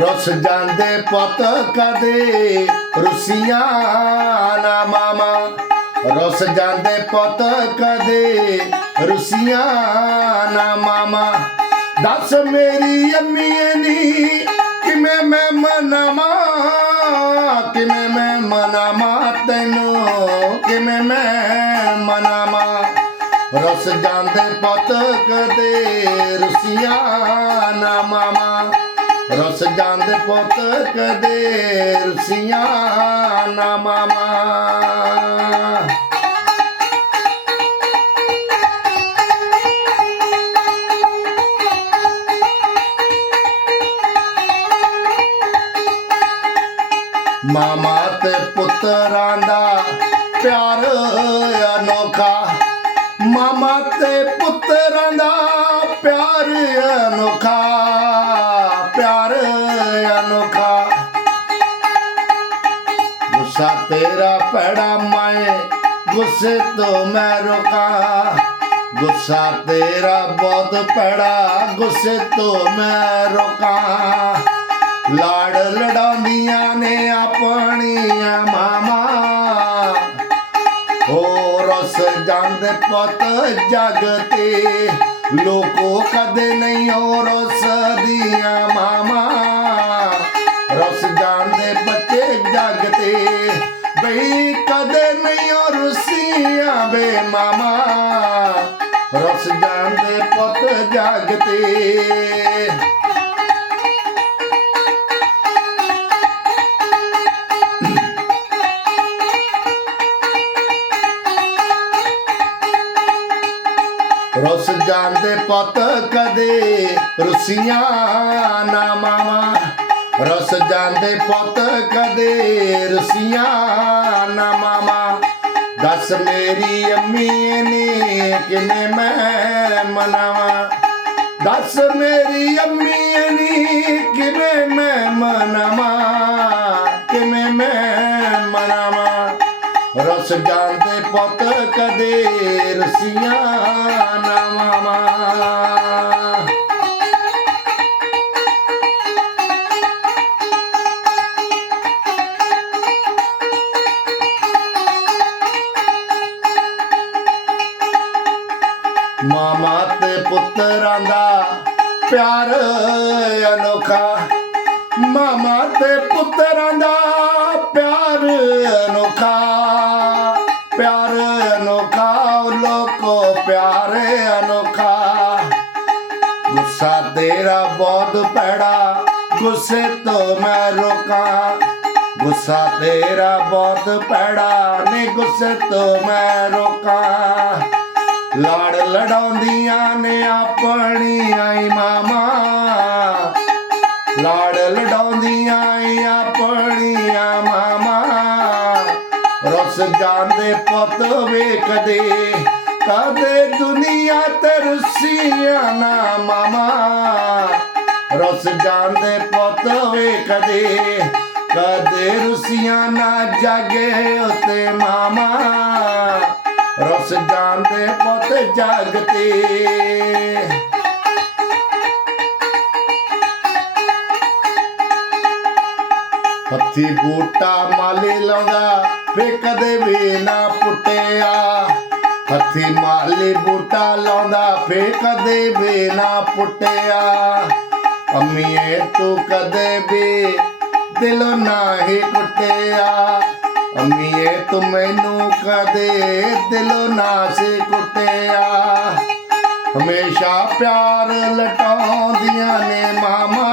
ਰੁੱਸ ਜਾਂਦੇ ਪੁੱਤ ਕਦੇ ਰੁਸੀਆਂ ਨਾ ਮਾਮਾ ਰੁੱਸ ਜਾਂਦੇ ਪੁੱਤ ਕਦੇ ਰੁਸੀਆਂ ਨਾ ਮਾਮਾ ਦੱਸ ਮੇਰੀ ਅੰਮੀ ਨੀ ਕਿਵੇਂ ਮੈਂ ਮਨਾਵਾਂ? ਕਿਵੇਂ ਮੈਂ ਮਨਾਵਾਂ ਤੈਨੂੰ? ਕਿਵੇਂ ਮੈਂ ਮਨਾਵਾਂ? ਰਸ ਜਾਂਦੇ ਪੁੱਤ ਕਦੇ ਰਸ ਜਾਂਦੇ ਪੁੱਤ ਕਦੇ ਰੁਸੀਆਂ ਨਾ ਮਾਮਾ ਮਾਮਾ ਤੇ ਪੁੱਤਰਾਂ ਦਾ ਪਿਆਰ ਅਨੋਖਾ। ਮਾਮਾ ਤੇ ਪੁੱਤਰਾਂ ਦਾ ਪਿਆਰ ਅਨੋਖਾ। ਅਨੋਖਾ। ਗੁੱਸਾ ਤੇਰਾ ਪੈੜਾ ਮੈਂ ਗੁੱਸੇ ਤੋਂ ਮੈਂ ਰੋਕਾਂ। ਗੁੱਸਾ ਤੇਰਾ ਬਹੁਤ ਪੈੜਾ ਗੁੱਸੇ ਤੋਂ ਮੈਂ ਰੋਕਾਂ। ਲਾੜ ਲੜਾਉਂਦੀਆਂ ਨੇ ਆਪਣੀਆਂ ਮਾਮਾ ਹੋ ਰਸ ਜਾਂਦੇ ਪੁੱਤ ਜਗ ਤੇ ਲੋਕੋ ਕਦੇ ਨਹੀਂ ਹੋ ਰਸਦੀਆਂ ਮਾਮਾ ਜਾਣਦੇ ਬੱਚੇ ਜਗ ਤੇ। ਬਈ ਕਦੇ ਨਹੀਂ ਹੋ ਰੁਸੀਆਂ ਬੇ ਮਾਮਾ। ਰਸ ਜਾਂਦੇ ਪੁੱਤ ਜਗ ਤੇ। ਰਸ ਜਾਂਦੇ ਪੁੱਤ ਕਦੇ ਰੁਸੀਆਂ ਨਾ ਮਾਮਾ ਰਸ ਜਾਂਦੇ ਪੁੱਤ ਕਦੇ ਰੁਸੀਆਂ ਨਾ ਮਾਮਾ ਦੱਸ ਮੇਰੀ ਅੰਮੀ ਨੇ ਕਿਵੇਂ ਮੈਂ ਮਨਾਵਾਂ। ਦੱਸ ਮੇਰੀ ਅੰਮੀ ਨੇ ਕਿਵੇਂ ਮੈਂ ਮਨਾਵਾਂ। ਕਿਵੇਂ ਮੈਂ ਮਨਾਵਾਂ। ਰਸ ਜਾਂਦੇ ਪੁੱਤ ਕਦੇ ਰਸੀਆਂ ਨਾ ਪੁੱਤਰਾਂ ਦਾ ਪਿਆਰ ਅਨੋਖਾ, ਮਾਮਾ ਤੇ ਪੁੱਤਰਾਂ ਦਾ ਪਿਆਰ ਅਨੋਖਾ ਪਿਆਰ ਅਨੋਖਾ ਓ ਲੋਕੋ ਪਿਆਰ ਅਨੋਖਾ। ਗੁੱਸਾ ਤੇਰਾ ਬਹੁਤ ਪੈੜਾ ਗੁੱਸੇ ਤੋਂ ਮੈਂ ਰੋਕਾਂ। ਗੁੱਸਾ ਤੇਰਾ ਬਹੁਤ ਪੈੜਾ ਨੇ ਗੁੱਸੇ ਤੋਂ ਮੈਂ ਰੋਕਾਂ। ਲਾੜ ਲੜਾਉਂਦੀਆਂ ਨੇ ਆਪਣੀਆਂ ਈ ਮਾਮਾ ਲਾੜ ਲੜਾਉਂਦੀਆਂ ਈ ਆਪਣੀਆਂ ਮਾਮਾ ਰਸ ਜਾਂਦੇ ਪੁੱਤ ਵੇਖਦੇ, ਕਦੇ ਦੁਨੀਆ ਤੇ ਰੁਸੀਆਂ ਨਾ ਮਾਮਾ ਰਸ ਜਾਂਦੇ ਪੁੱਤ ਵੇਖਦੇ, ਕਦੇ ਰੁਸੀਆਂ ਨਾ ਜਾਗੇ ਉਤੇ ਮਾਮਾ ਰਸ ਜਾਂਦੇ ਪੁੱਤ ਜਾਗਤੇ। ਹੱਥੀ ਬੂਟਾ ਮਾਲੀ ਲਾਉਂਦਾ ਫੇ ਕਦੇ ਵੀ ਨਾ ਪੁੱਟਿਆ। ਹੱਥੀ ਮਾਲੀ ਬੂਟਾ ਲਾਉਂਦਾ ਫੇ ਕਦੇ ਵੀ ਨਾ ਪੁੱਟਿਆ। ਅੰਮੀਏ ਤੂੰ ਕਦੇ ਵੀ ਦਿਲੋਂ ਨਾਹੀ ਕੁੱਟਿਆ ਅੰਮੀਏ ਤੂੰ ਮੈਨੂੰ ਕਦੇ ਦਿਲੋਂ ਨਾ ਸੀ ਕੁੱਟਿਆ। ਹਮੇਸ਼ਾ ਪਿਆਰ ਲਟਾਉਂਦੀਆਂ ਨੇ ਮਾਮਾ।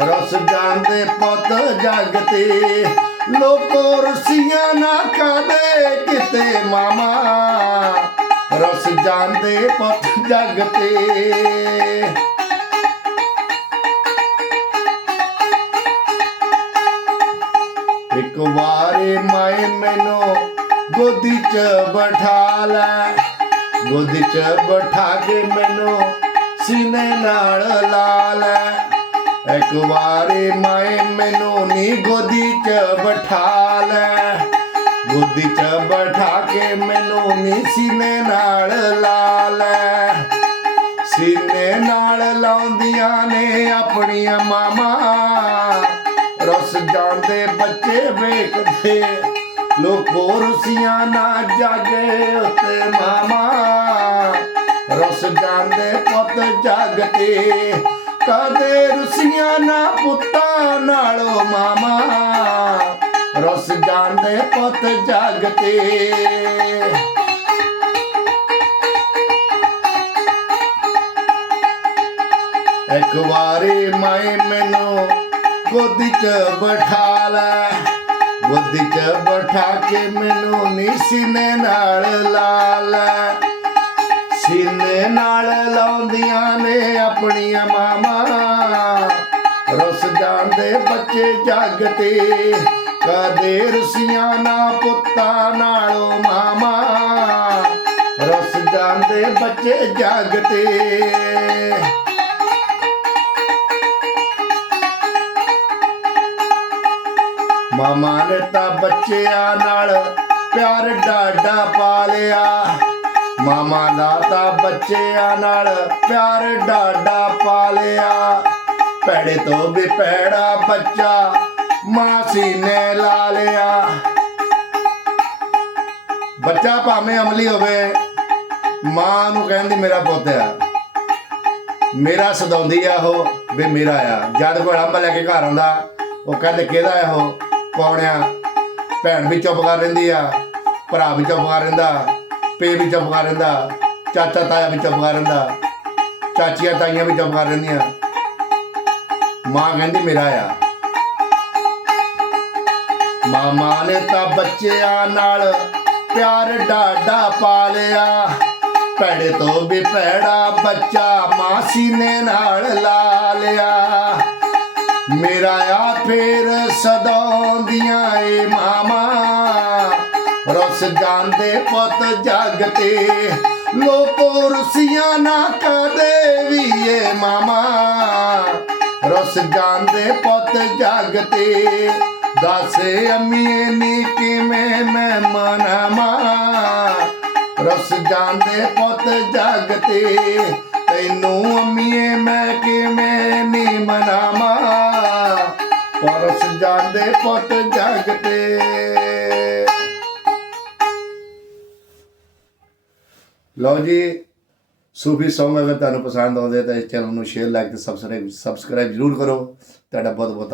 ਰਸ ਜਾਂਦੇ ਪੁੱਤ ਜਗ ਤੇ ਲੋਕੋ ਰਸੀਆਂ ਨਾ ਕਦੇ ਕਿਤੇ ਮਾਮਾ। ਰਸ ਜਾਂਦੇ ਪੁੱਤ ਜਗ ਤੇ ਇੱਕ ਵਾਰੇ ਮਾਏ ਮੈਨੂੰ ਗੋਦੀ 'ਚ ਬਿਠਾ ਲੈ। ਗੋਦੀ 'ਚ ਬਿਠਾ ਕੇ ਮੈਨੂੰ ਸੀਨੇ ਨਾਲ ਲਾ ਲੈ। ਇੱਕ ਵਾਰੇ ਮਾਏ ਮੈਨੂੰ ਨੀ ਗੋਦੀ 'ਚ ਬਿਠਾ ਲੈ। ਗੋਦੀ 'ਚ ਬਿਠਾ ਕੇ ਮੈਨੂੰ ਨੀ ਸੀਨੇ ਨਾਲ ਲਾ ਲੈ। ਸੀਨੇ ਨਾਲ ਲਾਉਂਦੀਆਂ ਨੇ ਆਪਣੀਆਂ ਮਾਮਾ ਜਾਂਦੇ ਬੱਚੇ ਵੇਖਦੇ। ਲੋਕੋ ਰੁਸੀਆਂ ਨਾ ਜਾਗੇ ਉੱਤੇ ਮਾਮਾ। ਰਸ ਜਾਂਦੇ ਪੁੱਤ ਜਾਗਤੇ ਕਦੇ ਰੁਸੀਆਂ ਨਾ ਪੁੱਤਾਂ ਨਾਲੋਂ ਮਾਮਾ? ਰਸ ਜਾਂਦੇ ਪੁੱਤ ਜਾਗਤੇ ਇੱਕ ਵਾਰੀ ਮਾਏ ਮੈਨੂੰ ਗੋਦੀ 'ਚ ਬਿਠਾ ਲੈ। ਗੋਦੀ 'ਚ ਬਿਠਾ ਕੇ ਮੈਨੂੰ ਨੀ ਸੀਨੇ ਨਾਲ ਲਾ ਲੈ। ਸੀਨੇ ਨਾਲ ਲਾਉਂਦੀਆਂ ਨੇ ਆਪਣੀਆਂ ਮਾਮਾ ਰਸ ਜਾਂਦੇ ਬੱਚੇ ਜਾਗਤੇ ਕਦੇ ਰਸੀਆਂ ਨਾ ਪੁੱਤਾਂ ਨਾਲੋਂ ਮਾਮਾ ਰਸ ਜਾਂਦੇ ਬੱਚੇ ਜਾਗਤੇ ਮਾਮਾ ਨੇ ਤਾਂ ਬੱਚਿਆਂ ਨਾਲ ਪਿਆਰ ਡਾਡਾ ਪਾ ਲਿਆ। ਮਾਮਾ ਦਾ ਤਾਂ ਬੱਚਿਆਂ ਨਾਲ ਪਿਆਰ ਡਾਡਾ ਪਾ ਲਿਆ। ਪੈੜੇ ਤੋਂ ਵੀ ਪੈੜਾ ਬੱਚਾ ਮਾਸੀ ਨੇ ਲਾ ਲਿਆ। ਬੱਚਾ ਭਾਵੇਂ ਅਮਲੀ ਹੋਵੇ, ਮਾਂ ਨੂੰ ਕਹਿੰਦੀ ਮੇਰਾ ਪੁੱਤ ਆ। ਮੇਰਾ ਸਦਾਉਂਦੀ ਆ ਉਹ, ਵੀ ਮੇਰਾ ਆ। ਜਦ ਕੋਈ ਅੰਬ ਲੈ ਕੇ ਘਰ ਆਉਂਦਾ, ਉਹ ਕਹਿੰਦੇ, ਕਿਹਦਾ ਆ ਉਹ? ਕੌਣਿਆ ਭੈਣ ਵੀ ਚੁੱਪ ਕਰ ਰਹਿੰਦੀ ਆ, ਭਰਾ ਵੀ ਚੁੱਪ ਕਰ ਰਹਿੰਦਾ, ਪੇ ਵੀ ਚੁੱਪ ਕਰ ਰਹਿੰਦਾ, ਚਾਚਾ ਤਾਇਆ ਵੀ ਚੁੱਪ ਕਰ ਰਹਿੰਦਾ, ਚਾਚੀਆਂ ਤਾਈਆਂ ਵੀ ਚੁੱਪ ਕਰ ਰਹਿੰਦੀਆਂ। ਮਾਂ ਕਹਿੰਦੀ ਮੇਰਾ ਆ। ਮਾਮਾ ਨੇ ਤਾਂ ਬੱਚਿਆਂ ਨਾਲ ਪਿਆਰ ਡਾਡਾ ਪਾ ਲਿਆ। ਭੈੜੇ ਤੋਂ ਵੀ ਭੈੜਾ ਬੱਚਾ ਮਾਸੀ ਨੇ ਨਾਲ ਲਾ ਲਿਆ। ਮੇਰਾ ਆ ਫੇਰ ਸਦਾਉਂਦੀਆਂ ਏ ਮਾਮਾ। ਰਸ ਜਾਂਦੇ ਪੁੱਤ ਜਗਤੇ, ਲੋਕੋ ਰਸੀਆਂ ਨਾ ਕਦੇ ਵੀ ਏ ਮਾਮਾ। ਰਸ ਜਾਂਦੇ ਪੁੱਤ ਜਗਤੇ, ਦੱਸੇ ਅੰਮੀਏ ਨੀ ਕਿਵੇਂ ਮੈਂ ਮਨਾਮਾ ਰਸ ਜਾਂਦੇ ਪੁੱਤ ਜਗਤੇ, ਤੈਨੂੰ ਅੰਮੀਏ ਮੈਂ ਕਿਵੇਂ ਨੀ ਮਨਾਮਾ ਪਰਸ ਜਾਂਦੇ ਪੁੱਤ ਜਗਤੇ ਲਓ ਜੀ, ਸੂਫੀ ਸੌਂਗ ਅਗਰ ਤੁਹਾਨੂੰ ਪਸੰਦ ਆਉਂਦੇ ਤਾਂ ਇਸ ਚੈਨਲ ਨੂੰ ਸ਼ੇਅਰ ਲਾਈਕ ਤੇ ਸਬਸਕ੍ਰਾਈਬ ਸਬਸਕ੍ਰਾਈਬ ਜ਼ਰੂਰ ਕਰੋ। ਤੁਹਾਡਾ ਬਹੁਤ ਬਹੁਤ